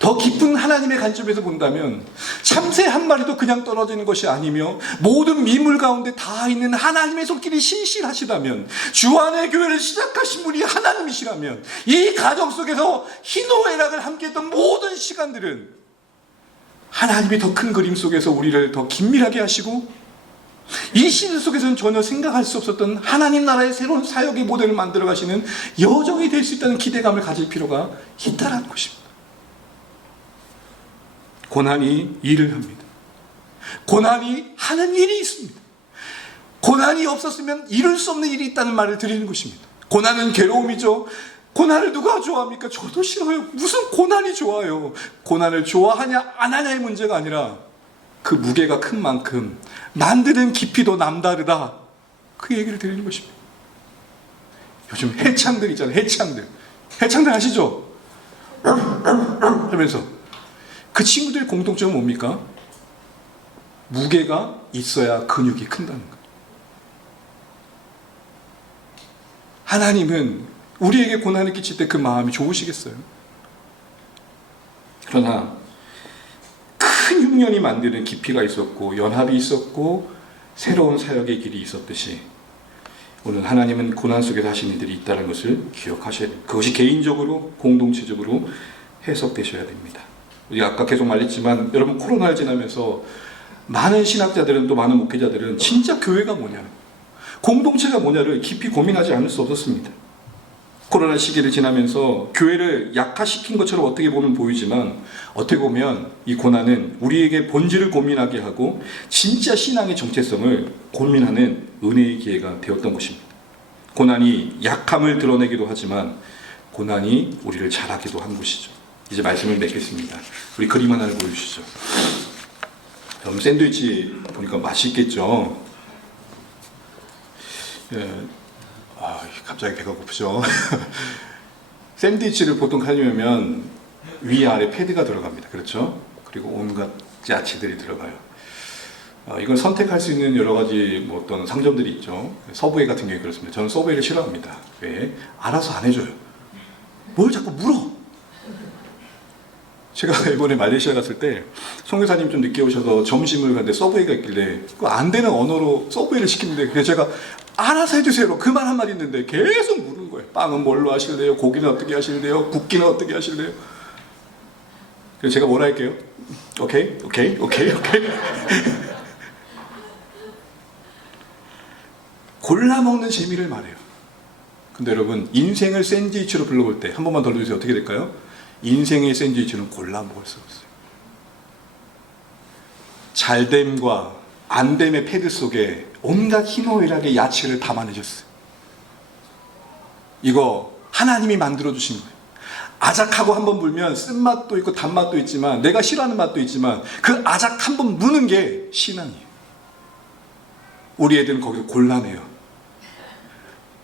더 깊은 하나님의 관점에서 본다면 참새 한 마리도 그냥 떨어지는 것이 아니며 모든 미물 가운데 다 있는 하나님의 손길이 신실하시다면, 주안의 교회를 시작하신 분이 하나님이시라면 이 가정 속에서 희노애락을 함께했던 모든 시간들은 하나님의 더 큰 그림 속에서 우리를 더 긴밀하게 하시고 이 시대 속에서는 전혀 생각할 수 없었던 하나님 나라의 새로운 사역의 모델을 만들어 가시는 여정이 될 수 있다는 기대감을 가질 필요가 있다는 것입니다. 고난이 일을 합니다. 고난이 하는 일이 있습니다. 고난이 없었으면 이룰 수 없는 일이 있다는 말을 드리는 것입니다. 고난은 괴로움이죠. 고난을 누가 좋아합니까? 저도 싫어요. 무슨 고난이 좋아요? 고난을 좋아하냐 안 하냐의 문제가 아니라 그 무게가 큰 만큼 만드는 깊이도 남다르다, 그 얘기를 드리는 것입니다. 요즘 해창들 있잖아요. 해창들 아시죠? 하면서 그 친구들의 공통점은 뭡니까? 무게가 있어야 근육이 큰다는 거예요. 하나님은 우리에게 고난을 끼칠 때 그 마음이 좋으시겠어요? 그러나 큰 흉년이 만드는 깊이가 있었고 연합이 있었고 새로운 사역의 길이 있었듯이 오늘 하나님은 고난 속에서 하시는 일들이 있다는 것을 기억하셔야 됩니다. 그것이 개인적으로 공동체적으로 해석되셔야 됩니다. 우리가 아까 계속 말했지만 여러분, 코로나를 지나면서 많은 신학자들은 또 많은 목회자들은 진짜 교회가 뭐냐, 공동체가 뭐냐를 깊이 고민하지 않을 수 없었습니다. 코로나 시기를 지나면서 교회를 약화시킨 것처럼 어떻게 보면 보이지만 어떻게 보면 이 고난은 우리에게 본질을 고민하게 하고 진짜 신앙의 정체성을 고민하는 은혜의 기회가 되었던 것입니다. 고난이 약함을 드러내기도 하지만 고난이 우리를 자라기도 한 것이죠. 이제 말씀을 맺겠습니다. 우리 그림 하나를 보여주시죠. 여러분, 샌드위치 보니까 맛있겠죠? 갑자기 배가 고프죠? 샌드위치를 보통 하려면 위아래 패드가 들어갑니다. 그렇죠? 그리고 온갖 야채들이 들어가요. 이걸 선택할 수 있는 여러 가지 어떤 상점들이 있죠. 서브웨이 같은 경우에 그렇습니다. 저는 서브웨이를 싫어합니다. 왜? 알아서 안 해줘요. 뭘 자꾸 물어? 제가 이번에 말레이시아 갔을 때 선교사님 좀 늦게 오셔서 점심을 갔는데 서브웨이가 있길래 그 안 되는 언어로 서브웨이를 시키는데, 그래서 제가 알아서 해주세요 그 말 한마디 있는데 계속 물은 거예요. 빵은 뭘로 하실래요? 고기는 어떻게 하실래요? 굽기는 어떻게 하실래요? 그래서 제가 뭐라 할게요? 오케이. 골라 먹는 재미를 말해요. 근데 여러분, 인생을 샌드위치로 불러볼 때 한 번만 더 넣어주세요. 어떻게 될까요? 인생의 샌드위치는 골라 먹을 수 없어요. 잘됨과 안됨의 패드 속에 온갖 희노애락의 야채를 담아내셨어요. 이거 하나님이 만들어주신 거예요. 아작하고 한번 물면 쓴맛도 있고 단맛도 있지만, 내가 싫어하는 맛도 있지만 그 아작 한번 무는 게 신앙이에요. 우리 애들은 거기서 골라내요.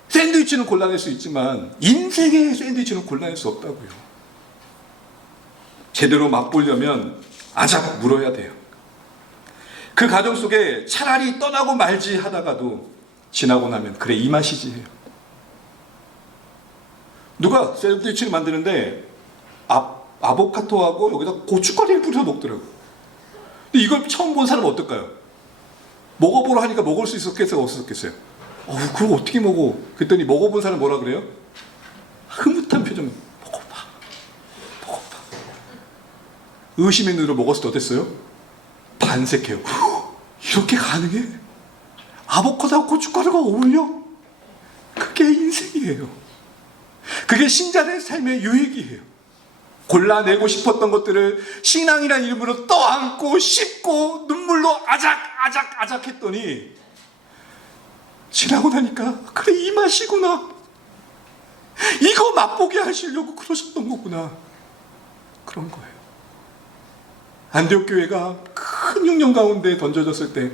샌드위치는 골라낼 수 있지만 인생의 샌드위치는 골라낼 수 없다고요. 제대로 맛보려면 아작 물어야 돼요. 그 과정 속에 차라리 떠나고 말지 하다가도 지나고 나면 그래 이 맛이지 해요. 누가 샌드위치를 만드는데 아보카도하고 여기다 고춧가루를 뿌려서 먹더라고. 근데 이걸 처음 본 사람은 어떨까요? 먹어보라 하니까 먹을 수 있었겠어요? 없었겠어요? 그걸 어떻게 먹어? 그랬더니 먹어본 사람 뭐라 그래요? 흐뭇한 표정. 먹어봐. 의심의 눈으로 먹었을 때 어땠어요? 반색해요. 이렇게 가능해? 아보카도하고 고춧가루가 어울려? 그게 인생이에요. 그게 신자의 삶의 유익이에요. 골라내고 싶었던 것들을 신앙이라는 이름으로 떠안고 씹고 눈물로 아작 했더니 지나고 나니까 그래 이 맛이구나. 이거 맛보게 하시려고 그러셨던 거구나. 그런 거예요. 안디옥 교회가 큰 흉년 가운데 던져졌을 때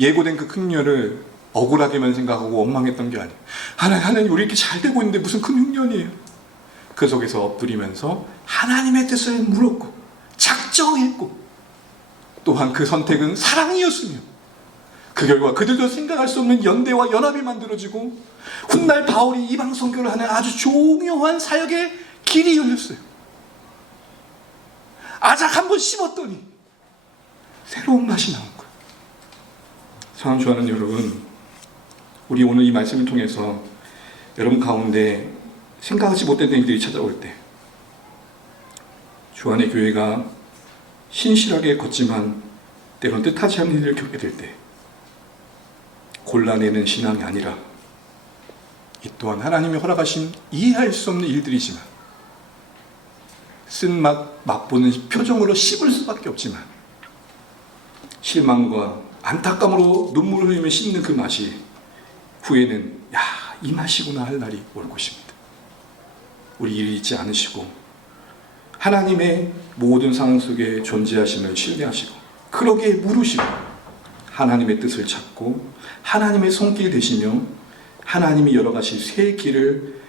예고된 그 큰 흉년을 억울하게만 생각하고 원망했던 게 아니에요. 하나님 우리 이렇게 잘 되고 있는데 무슨 큰 흉년이에요. 그 속에서 엎드리면서 하나님의 뜻을 물었고 작정했고 또한 그 선택은 사랑이었으며 그 결과 그들도 생각할 수 없는 연대와 연합이 만들어지고 훗날 바울이 이방 선교를 하는 아주 중요한 사역의 길이 열렸어요. 아작 한번 씹었더니 새로운 맛이 나온 거예요. 사랑 좋아하는 여러분, 우리 오늘 이 말씀을 통해서 여러분 가운데 생각하지 못했던 일들이 찾아올 때 주 안의 교회가 신실하게 걷지만 때론 뜻하지 않는 일을 겪게 될 때 골라내는 신앙이 아니라 이 또한 하나님이 허락하신 이해할 수 없는 일들이지만 쓴맛 맛보는 표정으로 씹을 수밖에 없지만 실망과 안타까움으로 눈물을 흘리며 씹는 그 맛이 후에는 이 맛이구나 할 날이 올 것입니다. 우리 일 잊지 않으시고 하나님의 모든 상황 속에 존재하심을 신뢰하시고 그러기에 물으시고 하나님의 뜻을 찾고 하나님의 손길 되시며 하나님이 열어가실 새 길을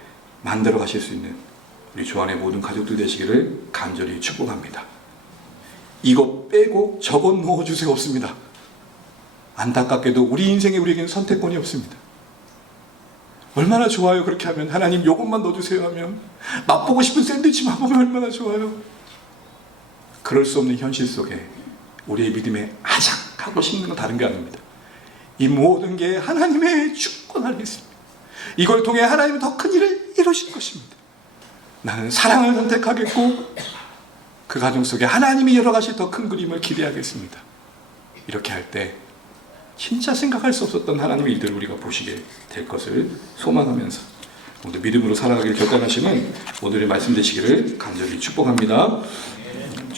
만들어 가실 수 있는 우리 주 안의 모든 가족들 되시기를 간절히 축복합니다. 이것 빼고 저것 넣어주세요 없습니다. 안타깝게도 우리 인생에 우리에게는 선택권이 없습니다. 얼마나 좋아요. 그렇게 하면 하나님 요것만 넣어주세요 하면 맛보고 싶은 샌드위치만 보면 얼마나 좋아요. 그럴 수 없는 현실 속에 우리의 믿음에 아작하고 씹는 건 다른 게 아닙니다. 이 모든 게 하나님의 주권 안에 있습니다. 이걸 통해 하나님은 더 큰 일을 이루실 것입니다. 나는 사랑을 선택하겠고 그 가정 속에 하나님이 열어가실 더 큰 그림을 기대하겠습니다. 이렇게 할 때 진짜 생각할 수 없었던 하나님의 일들을 우리가 보시게 될 것을 소망하면서 오늘 믿음으로 살아가길 결단하시는 오늘의 말씀 되시기를 간절히 축복합니다.